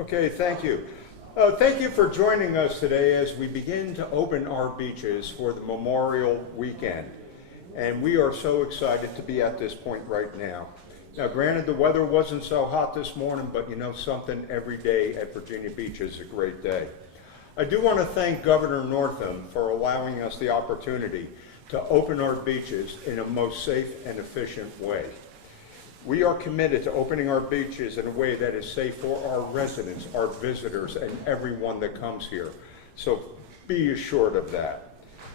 Okay, thank you. Thank you for joining us today as we begin to open our beaches for the Memorial Weekend. And we are so excited to be at this point right now. Now, granted, the weather wasn't so hot this morning, but you know something, every day at Virginia Beach is a great day. I do want to thank Governor Northam for allowing us the opportunity to open our beaches in a most safe and efficient way. We are committed to opening our beaches in a way that is safe for our residents, our visitors, and everyone that comes here. So be assured of that.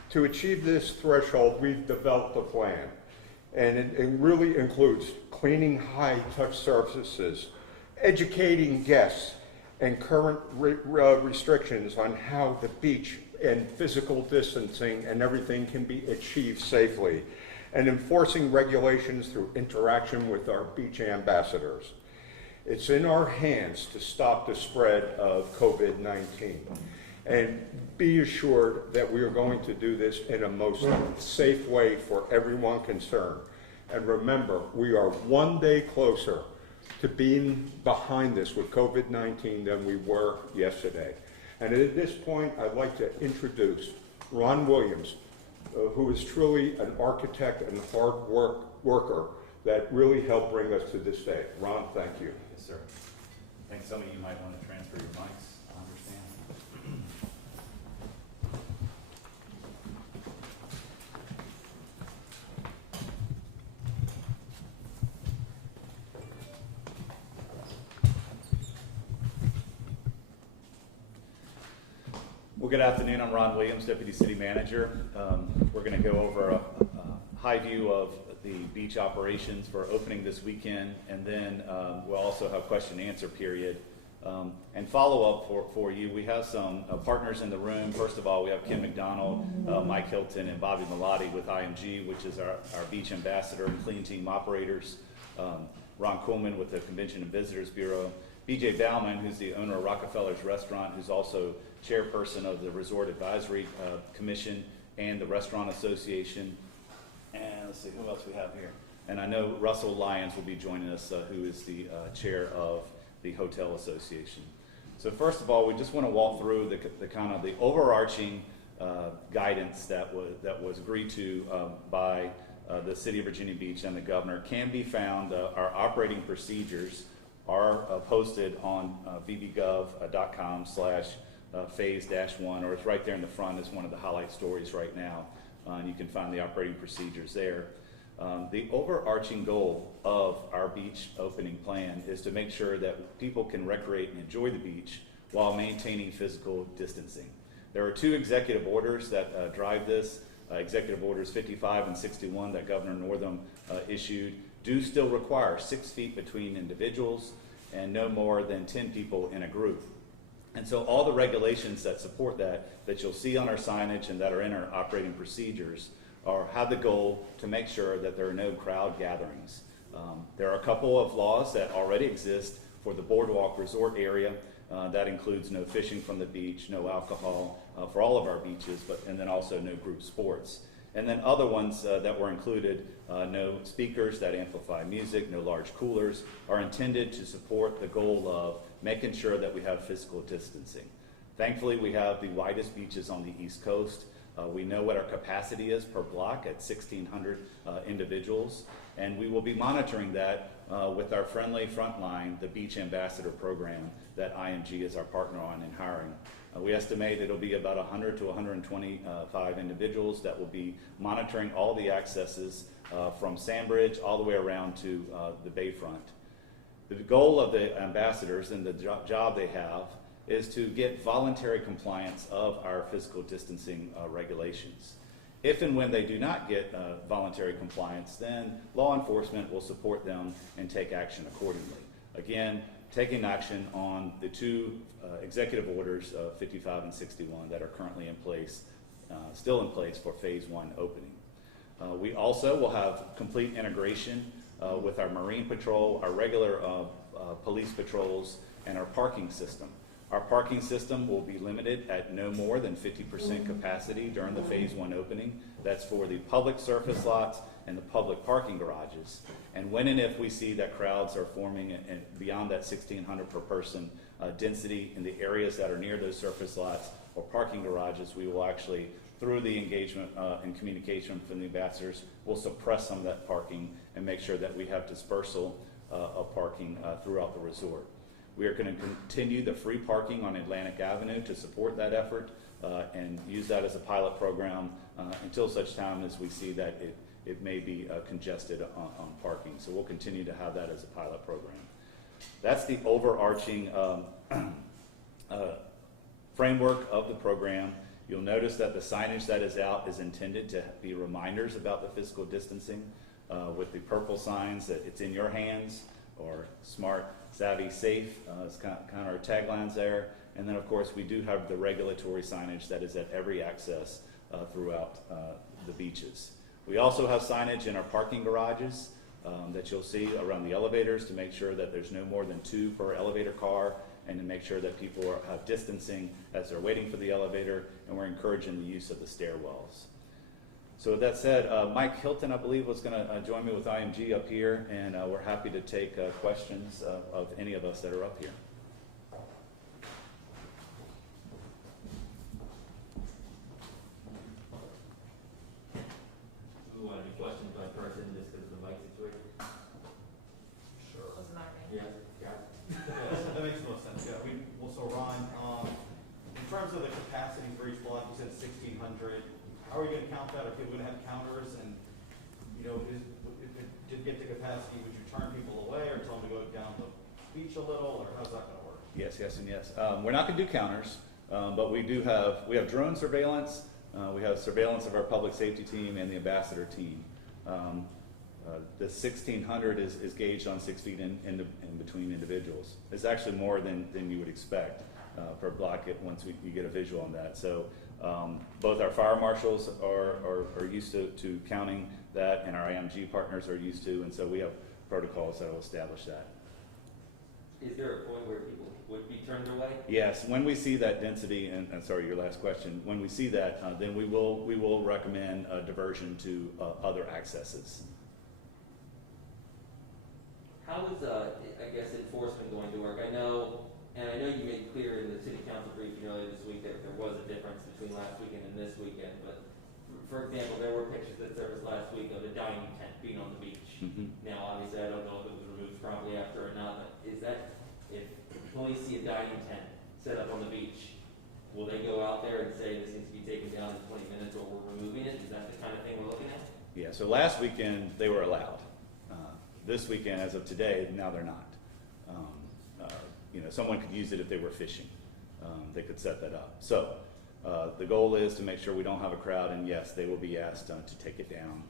To achieve this threshold, we've developed a plan, and it really includes cleaning high-touch surfaces, educating guests, and current restrictions on how the beach and physical distancing and everything can be achieved safely, and enforcing regulations through interaction with our beach ambassadors. It's in our hands to stop the spread of COVID-19. And be assured that we are going to do this in a most safe way for everyone concerned. And remember, we are one day closer to being behind this with COVID-19 than we were yesterday. And at this point, I'd like to introduce Ron Williams, who is truly an architect and hard worker that really helped bring us to this day. Ron, thank you. Yes, sir. I think some of you might want to transfer your mics. I understand. Well, good afternoon. I'm Ron Williams, Deputy City Manager. We're going to go over a high view of the beach operations for opening this weekend, and then we'll also have question and answer period. And follow up for you. We have some partners in the room. First of all, we have Ken McDonald, Mike Hilton, and Bobby Malati with IMG, which is our beach ambassador and clean team operators. Ron Coleman with the Convention and Visitors Bureau. BJ Bauman, who's the owner of Rockefeller's Restaurant, who's also chairperson of the Resort Advisory Commission and the Restaurant Association. And let's see, who else we have here? And I know Russell Lyons will be joining us, who is the chair of the Hotel Association. So first of all, we just want to walk through the kind of the overarching guidance that was agreed to by the City of Virginia Beach and the Governor. Can be found, our operating procedures are posted on vbgov.com/phase-1, or it's right there in the front as one of the highlight stories right now. And you can find the operating procedures there. The overarching goal of our beach opening plan is to make sure that people can recreate and enjoy the beach while maintaining physical distancing. There are two executive orders that drive this. Executive Orders 55 and 61 that Governor Northam issued do still require 6 feet between individuals and no more than 10 people in a group. And so all the regulations that support that you'll see on our signage and that are in our operating procedures have the goal to make sure that there are no crowd gatherings. There are a couple of laws that already exist for the Boardwalk Resort area. That includes no fishing from the beach, no alcohol for all of our beaches, and then also no group sports. And then other ones that were included, no speakers that amplify music, no large coolers, are intended to support the goal of making sure that we have physical distancing. Thankfully, we have the widest beaches on the East Coast. We know what our capacity is per block at 1,600 individuals, and we will be monitoring that with our friendly frontline, the Beach Ambassador Program that IMG is our partner on in hiring. We estimate it'll be about 100 to 125 individuals that will be monitoring all the accesses from Sandbridge all the way around to the Bayfront. The goal of the ambassadors and the job they have is to get voluntary compliance of our physical distancing regulations. If and when they do not get voluntary compliance, then law enforcement will support them and take action accordingly. Again, taking action on the two executive orders, 55 and 61, that are currently in place, still in place for Phase 1 opening. We also will have complete integration with our Marine Patrol, our regular police patrols, and our parking system. Our parking system will be limited at no more than 50% capacity during the Phase 1 opening. That's for the public surface lots and the public parking garages. And when and if we see that crowds are forming and beyond that 1,600 per person density in the areas that are near those surface lots or parking garages, we will actually, through the engagement and communication from the ambassadors, we'll suppress some of that parking and make sure that we have dispersal of parking throughout the resort. We are going to continue the free parking on Atlantic Avenue to support that effort and use that as a pilot program until such time as we see that it may be congested on parking. So we'll continue to have that as a pilot program. That's the overarching framework of the program. You'll notice that the signage that is out is intended to be reminders about the physical distancing with the purple signs that it's in your hands, or smart, savvy, safe. It's kind of our taglines there. And then of course we do have the regulatory signage that is at every access throughout the beaches. We also have signage in our parking garages that you'll see around the elevators to make sure that there's no more than 2 per elevator car, and to make sure that people have distancing as they're waiting for the elevator, and we're encouraging the use of the stairwells. So with that said, Mike Hilton, I believe, was going to join me with IMG up here, and we're happy to take questions of any of us that are up here. Do we want to do questions by person just because of the mic situation? Sure. Was my name. Yeah. That makes the most sense, yeah. So Ron, in terms of the capacity for each block, you said 1,600. How are you gonna count that? Are people gonna have counters? And, you know, if it did get to capacity, would you turn people away or tell them to go down the beach a little, or how's that gonna work? Yes, yes, and yes. We're not going to do counters, but we have drone surveillance. We have surveillance of our public safety team and the ambassador team. The 1,600 is gauged on 6 feet in between individuals. It's actually more than you would expect per block once you get a visual on that. So both our fire marshals are used to counting that, and our IMG partners are used to, and so we have protocols that will establish that. Is there a point where people would be turned away? Yes, when we see that density, and sorry, your last question, when we see that, then we will recommend a diversion to other accesses. How is, I guess, enforcement going to work? I know you made clear in the city council briefing earlier this week that there was a difference between last weekend and this weekend, but for example, there were pictures that surfaced last week of a dining tent being on the beach. Mm-hmm. Now, obviously, I don't know if it was removed properly after or not, but is that, if police see a dining tent set up on the beach, will they go out there and say this needs to be taken down in 20 minutes or we're removing it? Is that the kind of thing we're looking at? Yeah, so last weekend they were allowed. This weekend, as of today, now they're not. You know, someone could use it if they were fishing. They could set that up. So the goal is to make sure we don't have a crowd, and yes, they will be asked to take it down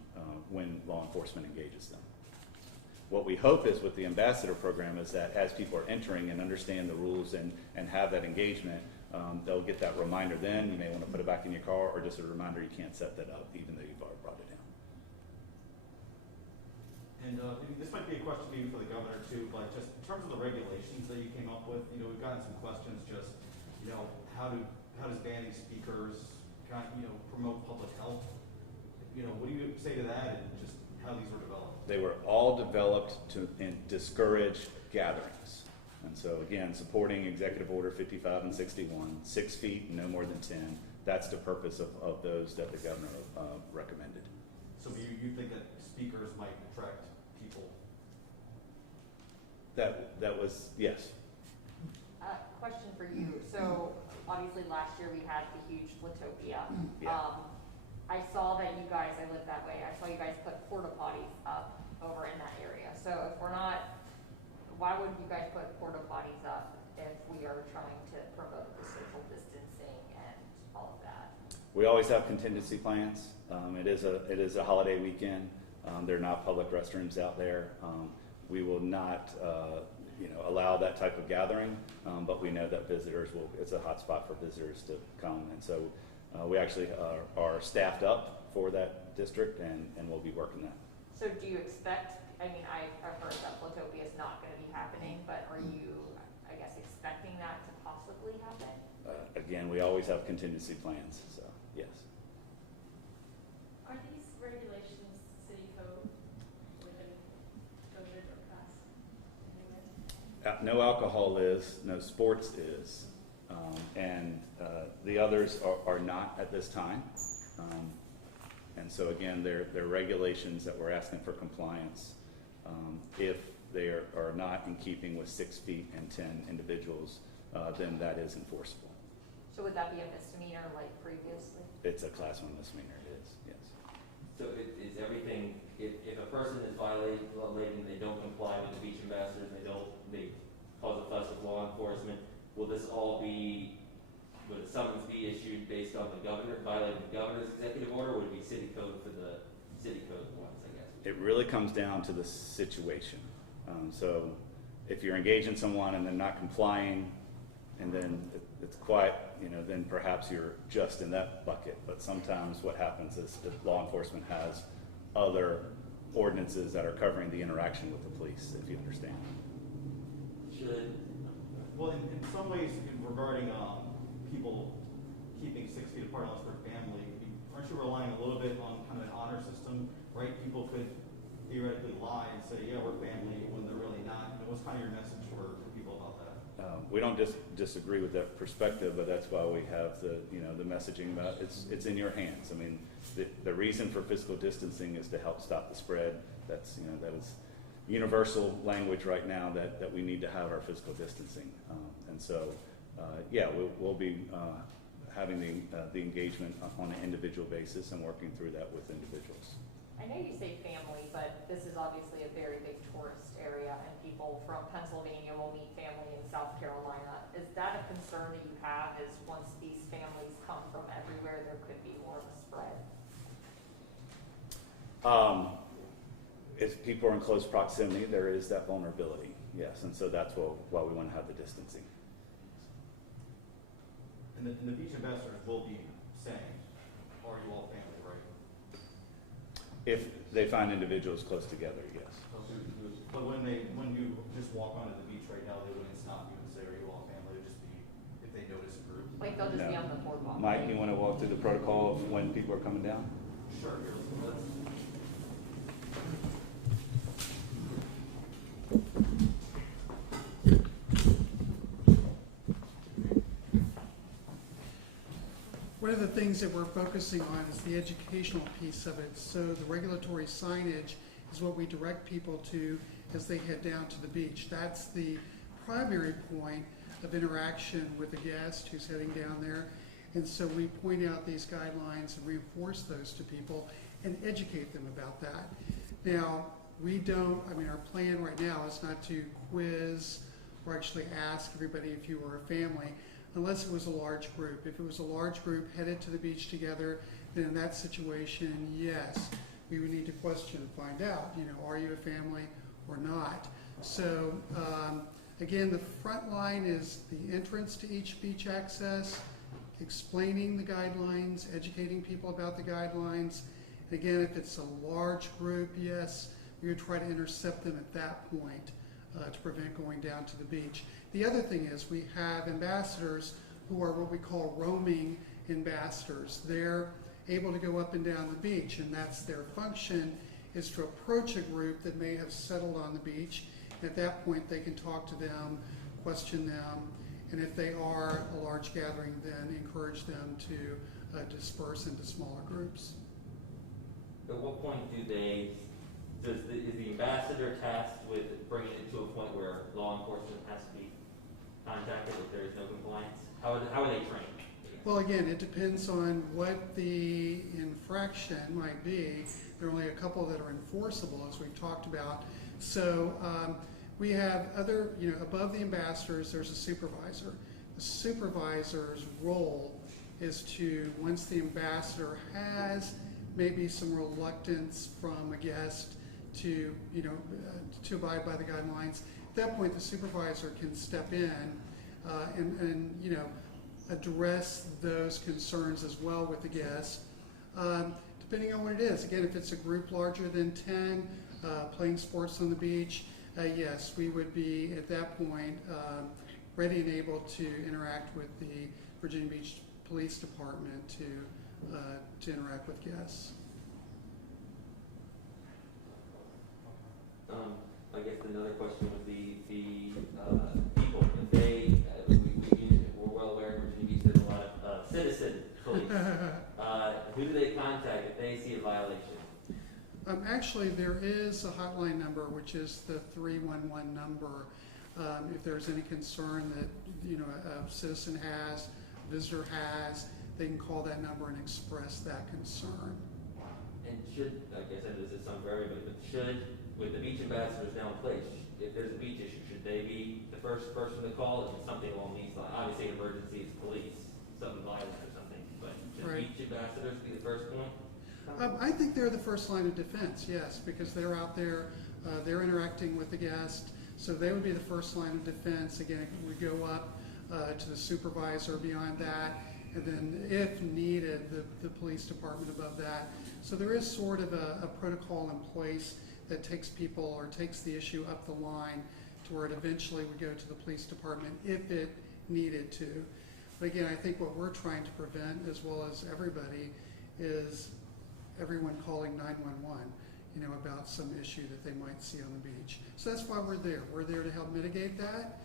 when law enforcement engages them. What we hope is with the ambassador program is that as people are entering and understand the rules and have that engagement, they'll get that reminder then. You may want to put it back in your car, or just a reminder you can't set that up even though you've already brought it down. And this might be a question maybe for the governor too, but just in terms of the regulations that you came up with, you know, we've gotten some questions just, you know, how does banning speakers promote public health? You know, what do you say to that, and just how these were developed? They were all developed to discourage gatherings. And so again, supporting Executive Order 55 and 61, 6 feet, no more than 10. That's the purpose of those that the governor recommended. So you think that speakers might attract people? That was, yes. Question for you. So obviously last year we had the huge Flatopia. Yeah. I saw that you guys, I live that way, I saw you guys put porta potties up over in that area. So if we're not, why would you guys put porta potties up if we are trying to promote the social distancing and all of that? We always have contingency plans. It is a holiday weekend. There are not public restrooms out there. We will not allow that type of gathering, but we know that visitors it's a hot spot for visitors to come, and so we actually are staffed up for that district, and we'll be working that. So do you expect, I mean, I've heard that Flatopia is not going to be happening, but are you, I guess, expecting that to possibly and we always have contingency plans, so, yes. Are these regulations city code within COVID or past? No alcohol is, no sports is, and the others are not at this time. And so again, they're regulations that we're asking for compliance. If they are not in keeping with 6 feet and 10 individuals, then that is enforceable. So would that be a misdemeanor like previously? It's a class 1 misdemeanor, it is, yes. So is everything, if a person is violating, they don't comply with the beach ambassadors, they cause a fuss with law enforcement, will this all be, would a summons be issued based on the governor, violating the governor's executive order, or would it be city code for the city code ones, I guess? It really comes down to the situation. So if you're engaging someone and they're not complying, and then it's quiet, then perhaps you're just in that bucket. But sometimes what happens is that law enforcement has other ordinances that are covering the interaction with the police, if you understand. Well, in some ways, regarding people keeping 6 feet apart unless they're family, aren't you relying a little bit on kind of an honor system, right? People could theoretically lie and say, yeah, we're family, when they're really not. What's kind of your message for people about that? We don't disagree with that perspective, but that's why we have the messaging about it's in your hands. I mean, the reason for physical distancing is to help stop the spread. That is universal language right now that we need to have our physical distancing. And so, we'll be having the engagement on an individual basis and working through that with individuals. I know you say family, but this is obviously a very big tourist area, and people from Pennsylvania will meet family in South Carolina. Is that a concern that you have, is once these families come from everywhere, there could be more of a spread? If people are in close proximity, there is that vulnerability, yes, and so that's why we want to have the distancing. And the beach ambassadors will be saying, are you all family, right? If they find individuals close together, yes. But when you just walk onto the beach right now, they wouldn't stop you and say, are you all family? It would just be if they notice a group. Like they'll just be No. on the boardwalk? Mike, you want to walk through the protocol of when people are coming down? Sure, let's. One of the things that we're focusing on is the educational piece of it. So the regulatory signage is what we direct people to as they head down to the beach. That's the primary point of interaction with the guest who's heading down there. And so we point out these guidelines and reinforce those to people and educate them about that. Now, our plan right now is not to quiz or actually ask everybody if you were a family, unless it was a large group. If it was a large group headed to the beach together, then in that situation, yes, we would need to question and find out, are you a family or not? So again, the front line is the entrance to each beach access, explaining the guidelines, educating people about the guidelines. And again, if it's a large group, yes, we would try to intercept them at that point to prevent going down to the beach. The other thing is we have ambassadors who are what we call roaming ambassadors. They're able to go up and down the beach, and that's their function, is to approach a group that may have settled on the beach. At that point, they can talk to them, question them, and if they are a large gathering, then encourage them to disperse into smaller groups. At what point is the ambassador tasked with bringing it to a point where law enforcement has to be contacted if there is no compliance? How are they trained? Well, again, it depends on what the infraction might be. There are only a couple that are enforceable, as we've talked about. So we have other, above the ambassadors, there's a supervisor. The supervisor's role is to, once the ambassador has maybe some reluctance from a guest to abide by the guidelines, at that point the supervisor can step in and address those concerns as well with the guest, depending on what it is. Again, if it's a group larger than 10 playing sports on the beach, yes, we would be at that point ready and able to interact with the Virginia Beach Police Department to interact with guests. I guess another question would be the people, if they, we're well aware Virginia Beach has a lot of citizen police. Who do they contact if they see a violation? Actually, there is a hotline number, which is the 311 number. If there's any concern that, you know, a citizen has, a visitor has, they can call that number and express that concern. And should, I guess, and this is some variable, but should, with the beach ambassadors now in place, if there's a beach issue, should they be the first person to call if it's something along these lines? Obviously, an emergency is police, something violent or something, but should Right. beach ambassadors be the first point? I think they're the first line of defense, yes, because they're out there, they're interacting with the guest, so they would be the first line of defense. Again, we go up to the supervisor beyond that, and then if needed, the police department above that. So there is sort of a protocol in place that takes people or takes the issue up the line to where it eventually would go to the police department if it needed to. But again, I think what we're trying to prevent, as well as everybody, is everyone calling 911, you know, about some issue that they might see on the beach. So that's why we're there. We're there to help mitigate that,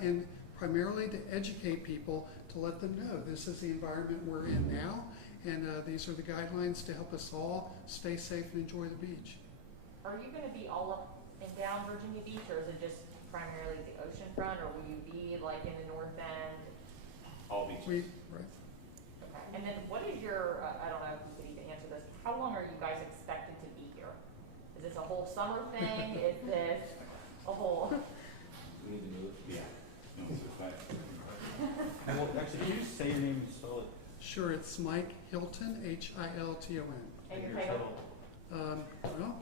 and primarily to educate people, to let them know this is the environment we're in now, and these are the guidelines to help us all stay safe and enjoy the beach. Are you gonna be all up and down Virginia Beach, or is it just primarily the ocean front, or will you be like in the north end? All beaches. Right. Okay. And then what is your, I don't know if you could even answer this, how long are you guys expected to be here? Is this a whole summer thing? Is this a whole? We need to move. Yeah. No, it's fine. And well, actually, can you say your name and spell it? Sure, it's Mike Hilton, Hilton. And your title? Well,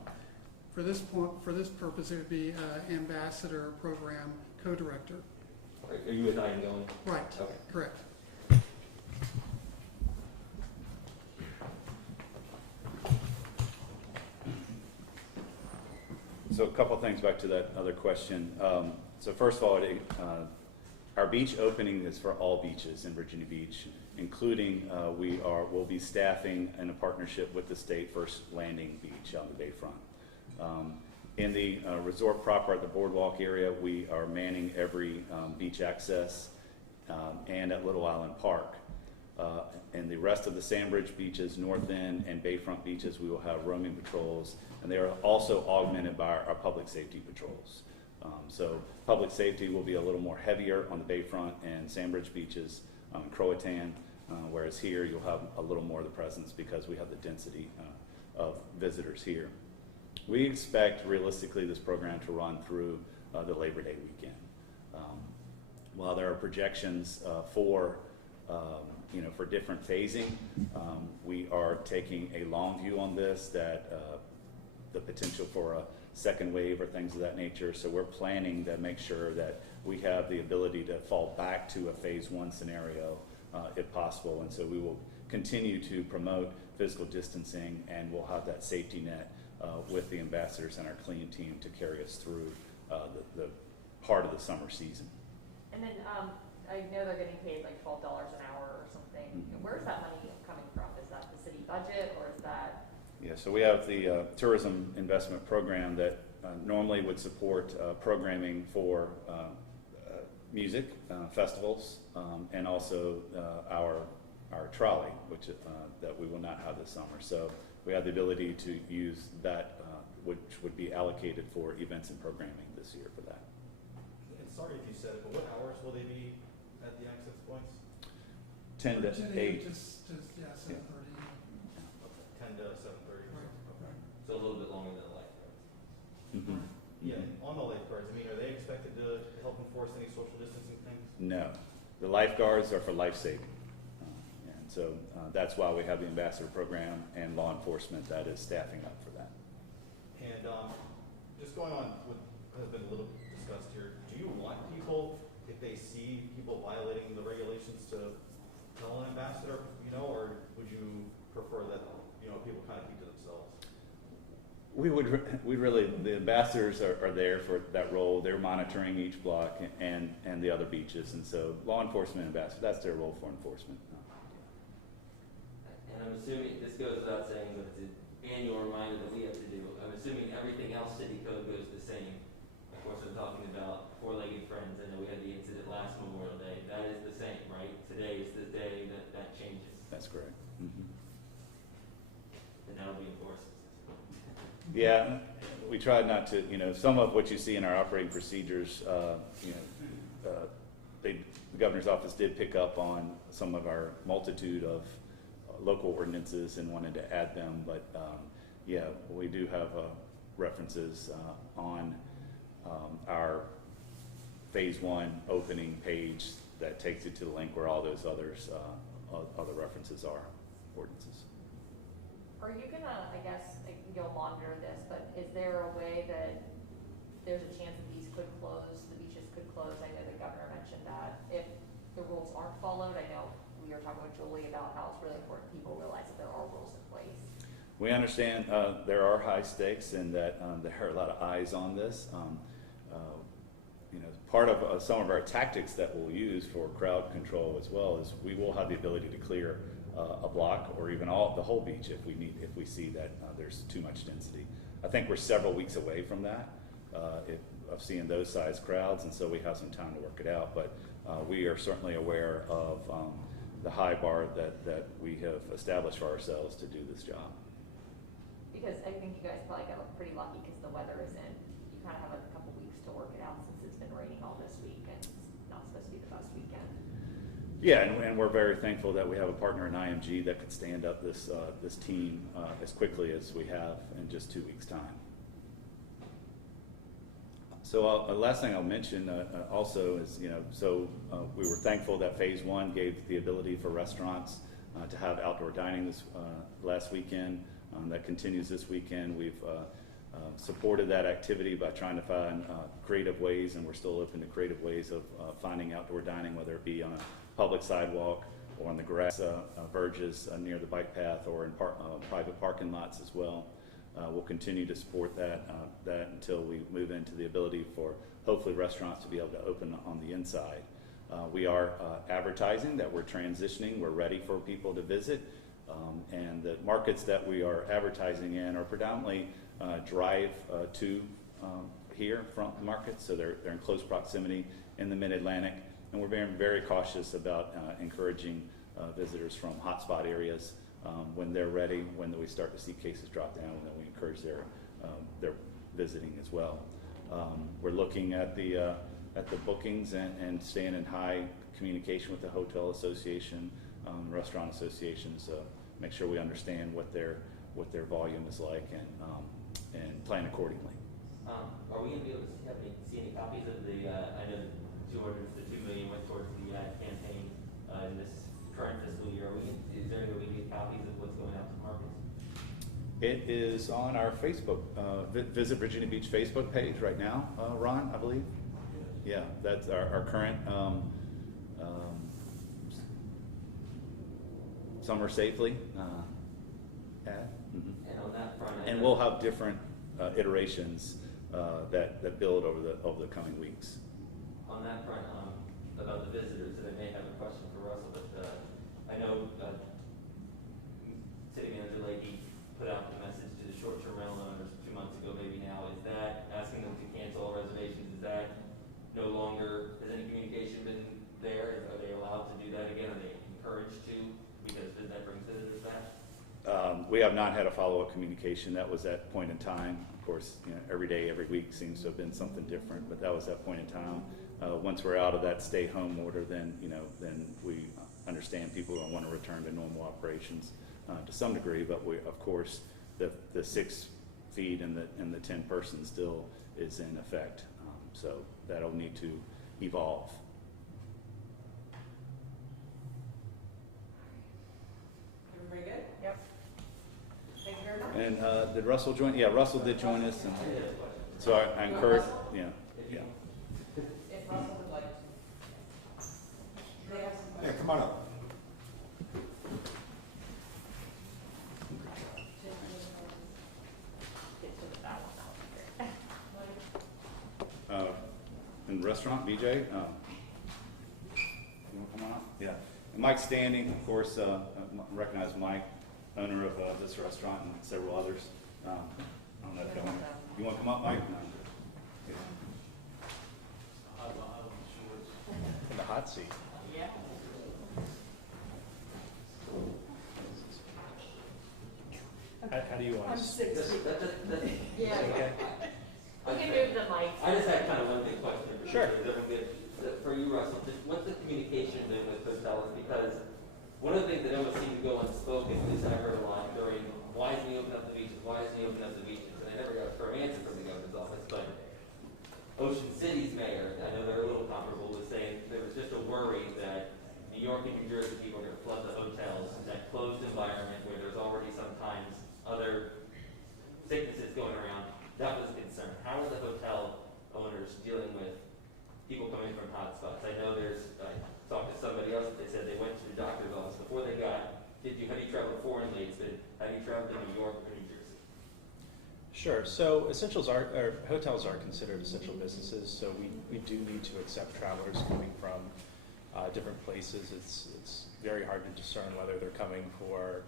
for this point, for this purpose, it would be Ambassador Program Co-Director. Are you with Ian going? Right, Okay. correct. So a couple things back to that other question. So first of all, our beach opening is for all beaches in Virginia Beach, including we'll be staffing in a partnership with the state First Landing Beach on the bayfront. In the resort proper at the boardwalk area, we are manning every beach access and at Little Island Park. And the rest of the Sandbridge beaches, North End and Bayfront beaches, we will have roaming patrols, and they are also augmented by our public safety patrols. So public safety will be a little more heavier on the Bayfront and Sandbridge beaches, Croatan, whereas here you'll have a little more of the presence because we have the density of visitors here. We expect realistically this program to run through the Labor Day weekend. While there are projections for different phasing, we are taking a long view on this, that the potential for a second wave or things of that nature. So we're planning to make sure that we have the ability to fall back to a phase one scenario if possible. And so we will continue to promote physical distancing, and we'll have that safety net with the ambassadors and our clean team to carry us through the part of the summer season. And then, I know they're getting paid like $12 an hour or something. Mhm. Where's that money coming from? Is that the city budget, or is that? Yeah, so we have the tourism investment program that normally would support programming for music festivals, and also our trolley, which that we will not have this summer. So we have the ability to use that, which would be allocated for events and programming this year for that. And sorry if you said it, but what hours will they be at the access points? 10 to 8. Yeah, 7:30. 10 to 7:30. Right. Okay. So a little bit longer than the lifeguards. Mhm. Yeah, and on the lifeguards, I mean, are they expected to help enforce any social distancing things? No, the lifeguards are for life saving. And so that's why we have the ambassador program and law enforcement that is staffing up for that. And just going on what has been a little discussed here, do you want people, if they see people violating the regulations, to tell an ambassador, or would you prefer that, people kind of keep to themselves? We really, the ambassadors are there for that role. They're monitoring each block and the other beaches. And so law enforcement ambassador, that's their role for enforcement. And I'm assuming, this goes without saying, but it's an annual reminder that we have to do. I'm assuming everything else city code goes the same. Of course, I'm talking about four-legged friends. I know we had the incident last Memorial Day. That is the same, right? Today is the day that changes. That's correct. Mhm. And that'll be enforced. Yeah, we tried not to, some of what you see in our operating procedures, the governor's office did pick up on some of our multitude of local ordinances and wanted to add them, but yeah, we do have references on our phase 1 opening page that takes you to the link where all those other references are, ordinances. Are you gonna, I guess, like, you'll monitor this, but is there a way that there's a chance that these could close, the beaches could close? I know the governor mentioned that if the rules aren't followed. I know we were talking with Julie about how it's really important people realize that there are rules in place. We understand there are high stakes and that there are a lot of eyes on this. Part of some of our tactics that we'll use for crowd control as well is we will have the ability to clear a block or even the whole beach if we see that there's too much density. I think we're several weeks away from that of seeing those size crowds, and so we have some time to work it out. But we are certainly aware of the high bar that we have established for ourselves to do this job. Because I think you guys probably got pretty lucky because the weather isn't, you kind of have a couple weeks to work it out since it's been raining all this week and it's not supposed to be the best weekend. Yeah, and we're very thankful that we have a partner in IMG that could stand up this team as quickly as we have in just 2 weeks' time. So last thing I'll mention also is, we were thankful that phase 1 gave the ability for restaurants to have outdoor dining this last weekend. That continues this weekend. We've supported that activity by trying to find creative ways, and we're still open to creative ways of finding outdoor dining, whether it be on a public sidewalk or on the grass verges near the bike path or in private parking lots as well. We'll continue to support that until we move into the ability for hopefully restaurants to be able to open on the inside. We are advertising that we're transitioning. We're ready for people to visit. And the markets that we are advertising in are predominantly drive to here from markets, so they're in close proximity in the Mid-Atlantic. And we're being very cautious about encouraging visitors from hotspot areas when they're ready, when we start to see cases drop down, and then we encourage their visiting as well. We're looking at the bookings and staying in high communication with the hotel association, restaurant associations, make sure we understand what their volume is like and plan accordingly. Are we going to be able to see any copies of the, I know the $2 million went towards the campaign in this current fiscal year. Is there any way we can get copies of what's going out to markets? It is on our Facebook, Visit Virginia Beach Facebook page right now, Ron, I believe. Yeah, that's our current Summer Safely ad. Mm-hmm. And on that front, And we'll have different iterations that build over the coming weeks. on that front, about the visitors, and I may have a question for Russell, but I know City Manager Leahy put out the message to the short-term rental owners 2 months ago, maybe now. Is that asking them to cancel all reservations? Is that no longer, has any communication been there? Are they allowed to do that again? Are they encouraged to? Because does that bring visitors back? We have not had a follow-up communication. That was that point in time. Of course, every day, every week seems to have been something different, but that was that point in time. Once we're out of that stay-home order, then we understand people don't want to return to normal operations to some degree. But we, of course, the 6 feet and the 10 person still is in effect. So that'll need to evolve. Everybody good? Yep. Thank you very much. And did Russell join? Yeah, Russell did join us. And I did have a question. so I encourage, yeah. If Russell would like to. They have some Yeah, questions. come on up. restaurant, BJ. You want to come on up? Yeah. And Mike Standing, of course, recognize Mike, owner of this restaurant and several others. I don't know if you want to come up, Mike? No. Yeah. In the hot seat. Yeah. How do you want I'm to? 60. Yeah. Okay. We can move the mic. I just had kind of one big question. Sure. For you, Russell, just what's the communication been with hotels? Because one of the things that almost seemed to go unspoken, at least I heard a lot during, why isn't he open up the beaches? Why isn't he open up the beaches? And I never got a firm answer from the governor's office, but Ocean City's mayor, I know they're a little comparable, was saying there was just a worry that New York and New Jersey people are going to flood the hotels in that closed environment where there's already sometimes other sicknesses going around. That was a concern. How are the hotel owners dealing with people coming from hotspots? I know I talked to somebody else, they said they went to the doctor's office before they got, have you traveled foreignly? Have you traveled to New York or New Jersey? Sure. So hotels are considered essential businesses, so we do need to accept travelers coming from different places. It's very hard to discern whether they're coming for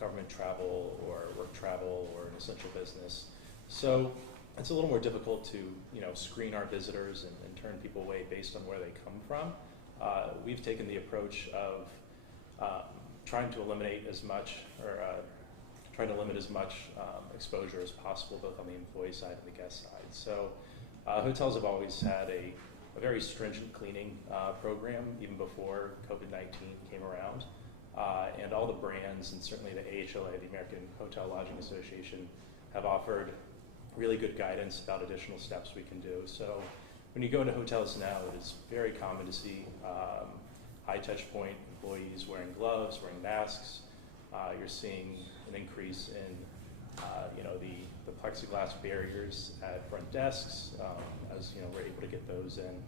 government travel or work travel or an essential business. So it's a little more difficult to screen our visitors and turn people away based on where they come from. We've taken the approach of trying to eliminate as much trying to limit as much exposure as possible, both on the employee side and the guest side. So hotels have always had a very stringent cleaning program, even before COVID-19 came around. And all the brands, and certainly the AHLA, the American Hotel Lodging Association, have offered really good guidance about additional steps we can do. So when you go into hotels now, it is very common to see high touch point employees wearing gloves, wearing masks. You're seeing an increase in the plexiglass barriers at front desks, as we're able to get those in.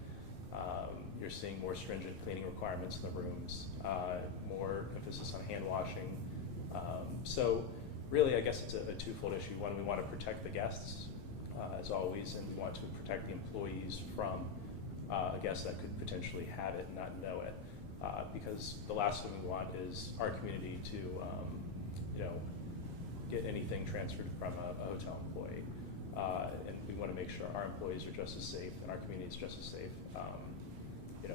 You're seeing more stringent cleaning requirements in the rooms, more emphasis on hand washing. So really, I guess it's a twofold issue. One, we want to protect the guests, as always, and we want to protect the employees from a guest that could potentially have it and not know it. Because the last thing we want is our community to, get anything transferred from a hotel employee. And we want to make sure our employees are just as safe and our community is just as safe,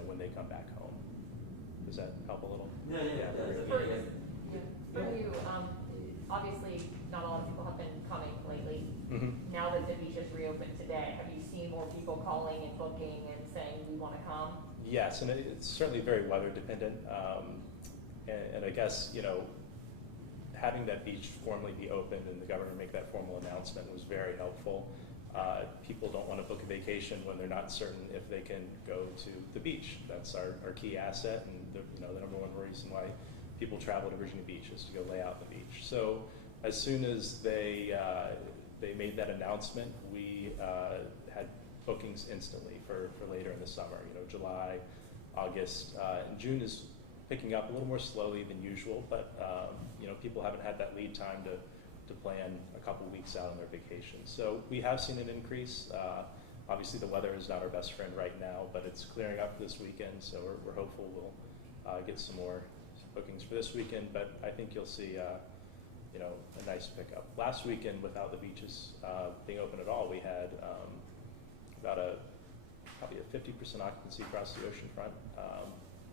when they come back home. Does that help a little? Yeah. For you, obviously, not a lot of people have been coming lately. Mm-hmm. Now that the beach is reopened today, have you seen more people calling and booking and saying, we want to come? Yes, and it's certainly very weather dependent. And I guess, having that beach formally be opened and the governor make that formal announcement was very helpful. People don't want to book a vacation when they're not certain if they can go to the beach. That's our key asset, and the number one reason why people travel to Virginia Beach is to go lay out the beach. So as soon as they made that announcement, we had bookings instantly for later in the summer. July, August, and June is picking up a little more slowly than usual, but people haven't had that lead time to plan a couple weeks out on their vacation. So we have seen an increase. Obviously the weather is not our best friend right now, but it's clearing up this weekend, so we're hopeful we'll get some more bookings for this weekend, but I think you'll see a nice pickup. Last weekend, without the beaches being open at all, we had probably a 50% occupancy across the ocean front,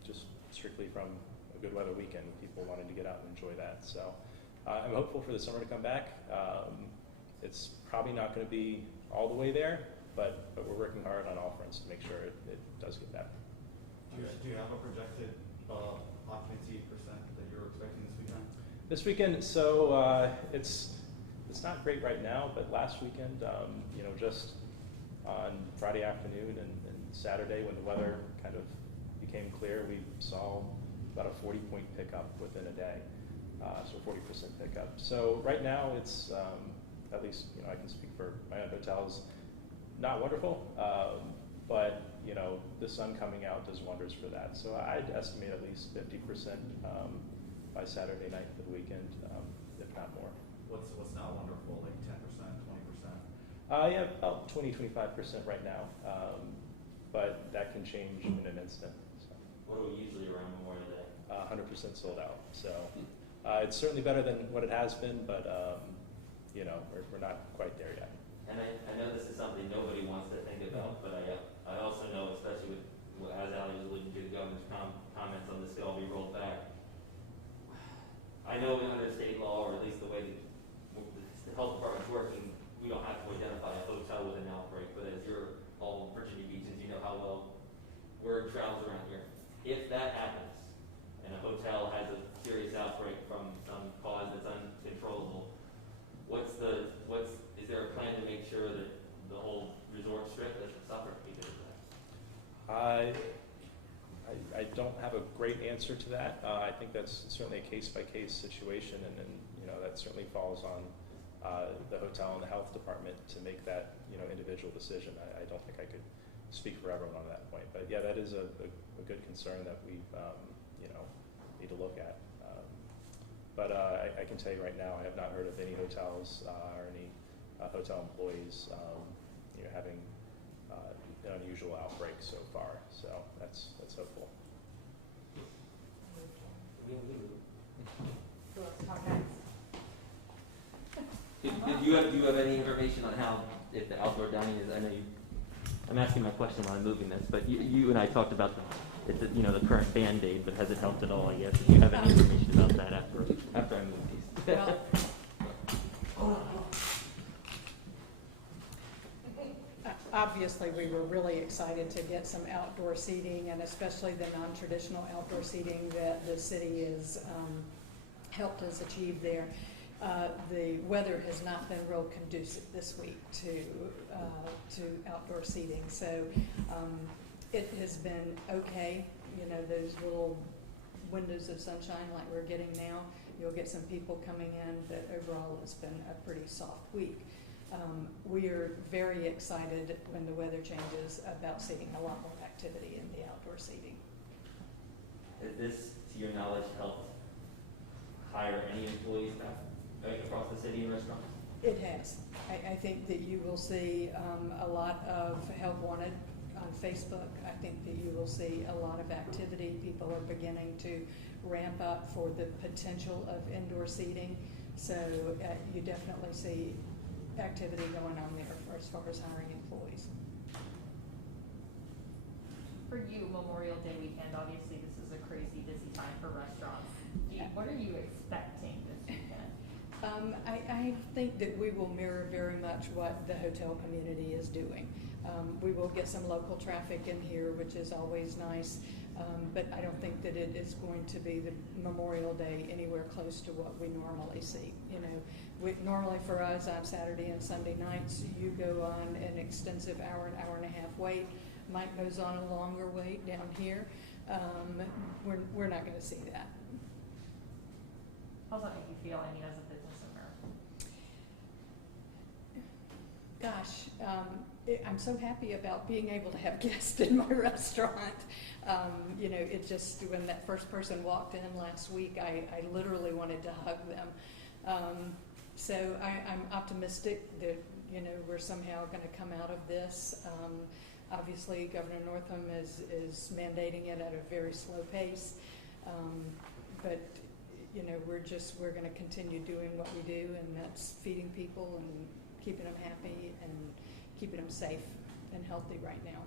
just strictly from a good weather weekend, people wanting to get out and enjoy that. So I'm hopeful for the summer to come back. It's probably not going to be all the way there, but we're working hard on all fronts to make sure it does get better. Do you have a projected occupancy percent that you're expecting this weekend? This weekend, so it's not great right now, but last weekend, just on Friday afternoon and Saturday when the weather kind of became clear, we saw about a 40-point pickup within a day, so 40% pickup. So right now it's, at least I can speak for my own hotels, not wonderful, but the sun coming out does wonders for that. So I'd estimate at least 50% by Saturday night for the weekend, if not more. What's not wonderful, like 10%, 20%? Yeah, about 20-25% right now, but that can change in an instant. So, What are we usually around Memorial Day? 100% sold out. So it's certainly better than what it has been, but you know, we're not quite there yet. And I know this is something nobody wants to think about, but I also know, especially with, as Ally was alluding to, the governor's comments on this could all be rolled back. I know under state law, or at least the way the health department's working, we don't have to identify a hotel with an outbreak, but as you're all Virginia Beaches, you know how well word travels around here. If that happens, and a hotel has a serious outbreak from some cause that's uncontrollable, is there a plan to make sure that the whole resort strip doesn't suffer because of that? I don't have a great answer to that. I think that's certainly a case-by-case situation, and then, you know, that certainly falls on the hotel and the health department to make that, you know, individual decision. I don't think I could speak for everyone on that point, but yeah, that is a good concern that we, you know, need to look at. But I can tell you right now, I have not heard of any hotels or any hotel employees, you know, having an unusual outbreak so far. So that's hopeful. So let's talk next. Do you have any information on how, if the outdoor dining is, I know I'm asking my question while I'm moving this, but you and I talked about the current Band-Aid, but has it helped at all, I guess? Do you have any information about that after I move these? Well, obviously, we were really excited to get some outdoor seating, and especially the non-traditional outdoor seating that the city has helped us achieve there. The weather has not been real conducive this week to outdoor seating, so it has been okay. You know, those little windows of sunshine like we're getting now, you'll get some people coming in, but overall it's been a pretty soft week. We are very excited when the weather changes about seeing a lot more activity in the outdoor seating. Has this, to your knowledge, helped hire any employees back across the city in restaurants? It has. I think that you will see a lot of help wanted on Facebook. I think that you will see a lot of activity. People are beginning to ramp up for the potential of indoor seating. So you definitely see activity going on there as far as hiring employees. For you, Memorial Day weekend, obviously this is a crazy busy time for restaurants. What are you expecting this weekend? I think that we will mirror very much what the hotel community is doing. We will get some local traffic in here, which is always nice, but I don't think that it is going to be the Memorial Day anywhere close to what we normally see. You know, normally for us on Saturday and Sunday nights, you go on an extensive hour and a half wait. Mike goes on a longer wait down here. We're not going to see that. How does that make you feel, I mean, as a business owner? Gosh, I'm so happy about being able to have guests in my restaurant. You know, it just, when that first person walked in last week, I literally wanted to hug them. So I'm optimistic that, you know, we're somehow going to come out of this. Obviously, Governor Northam is mandating it at a very slow pace. But you know, we're going to continue doing what we do, and that's feeding people and keeping them happy and keeping them safe and healthy right now.